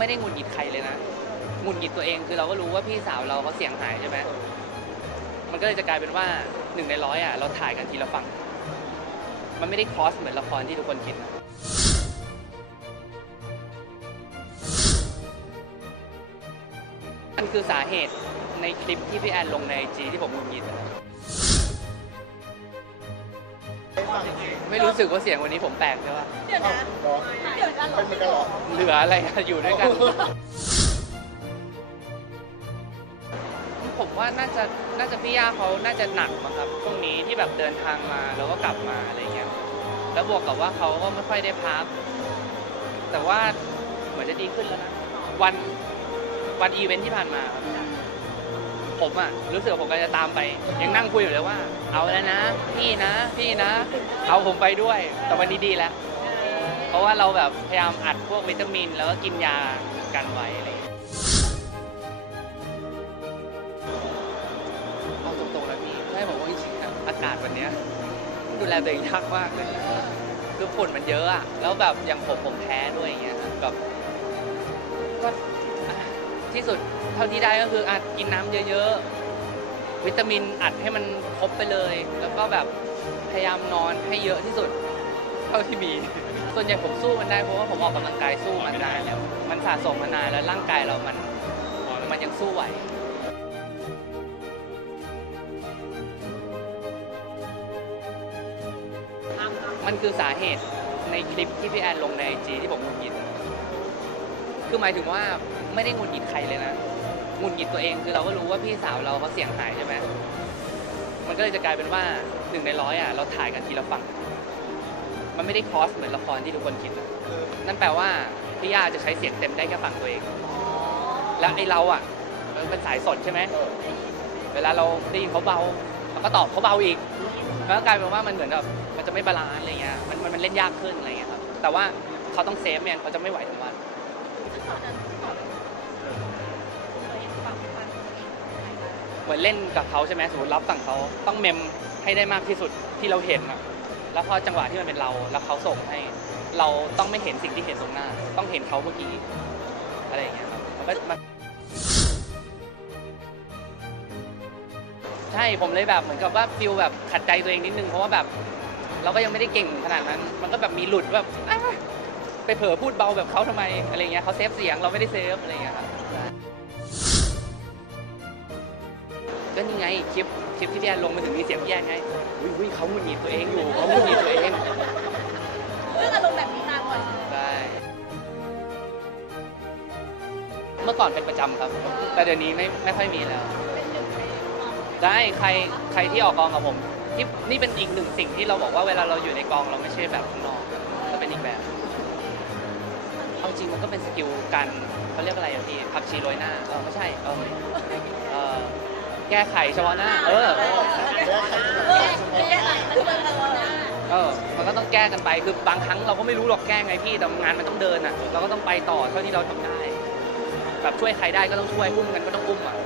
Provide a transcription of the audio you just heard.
ไม่ได้หงุดหงิดใครเลยนะหงุดหงิดตัวเองคือเราก็รู้ว่าพี่สาวเราเขาเสียงหายใช่ไหมมันก็เลยจะกลายเป็นว่าหนึ่งในร้อยอะเราถ่ายกันทีละฝั่งมันไม่ได้ครอสเหมือนละครที่ทุกคนคิดนะมันคือสาเหตุในคลิปที่พี่แอนลงในจีที่ผมหงุดหงิด ไม่รู้สึกว่าเสียงวันนี้ผมแปลกใช่ปะเดี๋ยวนะเหรอเดี๋ยวกันเหรอเป็นเหมือนกันเหรอเหลืออะไรอะอยู่ด้วยกัน ผมว่าน่าจะน่าจะพี่ย่าเขาน่าจะหนักมั้งครับช่วงนี้ที่แบบเดินทางมาแล้วก็กลับมาอะไรเงี้ยแล้วบวกกับว่าเขาก็ไม่ค่อยได้พักแต่ว่าเหมือนจะดีขึ้นแล้วนะวันวันอีเวนท์ที่ผ่านมาครับ ผมอะรู้สึกว่าผมก็จะตามไป ยังนั่งคุยอยู่เลยว่า เอาแล้วนะ พี่นะ พี่นะ เอาผมไปด้วย แต่วันนี้ดีแล้ว เพราะว่าเราแบบพยายามอัดพวกวิตามิน แล้วก็กินยากันไว้อะไรอย่างเงี้ยเอาตรงๆนะพี่ให้ผมว่าจริงๆอะอากาศวันเนี้ยดูแลตัวเองยากมากเลยคือฝุ่นมันเยอะอะแล้วแบบอย่างผมผมแพ้ด้วยอย่างเงี้ยแบบ ที่สุดเท่าที่ได้ก็คืออัดกินน้ำเยอะๆ วิตามินอัดให้มันครบไปเลย แล้วก็แบบพยายามนอนให้เยอะที่สุด เท่าที่มี ส่วนใหญ่ผมสู้มันได้เพราะว่าผมออกกำลังกายสู้มันนานแล้ว มันสะสมมานานแล้วร่างกายเรามันมันยังสู้ไหวมันคือสาเหตุในคลิปที่พี่แอนลงในไอจีที่ผมหงุดหงิด คือหมายถึงว่าไม่ได้หงุดหงิดใครเลยนะหงุดหงิดตัวเองคือเราก็รู้ว่าพี่สาวเราเขาเสียงหายใช่ไหมมันก็เลยจะกลายเป็นว่าหนึ่งในร้อยอะเราถ่ายกันทีละฝั่ง มันไม่ได้คอสเหมือนละครที่ทุกคนคิดนะนั่นแปลว่าพี่ย่าจะใช้เสียงเต็มได้แค่ฝั่งตัวเอง แล้วไอ้เราอะมันเป็นสายสดใช่ไหมเวลาเราได้ยินเขาเบาเราก็ตอบเขาเบาอีกแล้วก็กลายเป็นว่ามันเหมือนแบบมันจะไม่บาลานซ์อะไรเงี้ยมันมันมันเล่นยากขึ้นอะไรเงี้ยครับแต่ว่าเขาต้องเซฟเนี่ยเขาจะไม่ไหวทั้งวัน มือนเล่นกับเขาใช่ไหมสมมติรับสั่งเขาต้องเมมให้ได้มากที่สุดที่เราเห็นอะแล้วพอจังหวะที่มันเป็นเราแล้วเขาส่งให้ เราต้องไม่เห็นสิ่งที่เห็นตรงหน้า ต้องเห็นเขาเมื่อกี้อะไรอย่างเงี้ยครับมันก็มันใช่ผมเลยแบบเหมือนกับว่าฟิลแบบขัดใจตัวเองนิดนึงเพราะว่าแบบเราก็ยังไม่ได้เก่งขนาดนั้น มันก็แบบมีหลุดแบบไปเผลอพูดเบาแบบเขาทำไมอะไรเงี้ยเขาเซฟเสียงเราไม่ได้เซฟอะไรเงี้ยครับ ก็นี่ไงคลิปคลิปที่พี่แอนลงมาถึงมีเสียงพี่แอนไงอุ้ยอุ้ยเขาหงุดหงิดตัวเองอยู่เขาหงุดหงิดตัวเองเรื่องอารมณ์แบบนี้มาบ่อยได้เมื่อก่อนเป็นประจำครับ แต่เดี๋ยวนี้ไม่ไม่ค่อยมีแล้ว เป็นหนึ่งในความได้ใครใครที่ออกกองกับผมที่นี่เป็นอีกหนึ่งสิ่งที่เราบอกว่าเวลาเราอยู่ในกองเราไม่ใช่แบบข้างนอกก็เป็นอีกแบบเอาจริงมันก็เป็นสกิลการเขาเรียกอะไรอะพี่ผักชีโรยหน้าเออไม่ใช่เออเออ แก้ไขเฉพาะหน้า เออเออแก้ไขมันเกินแล้วนะเออ มันก็ต้องแก้กันไป คือบางครั้งเราก็ไม่รู้หรอกแก้ไงพี่ แต่งานมันต้องเดินอะ เราก็ต้องไปต่อเท่าที่เราทำได้ แบบช่วยใครได้ก็ต้องช่วยอุ้มกันก็ต้องอุ้มอะ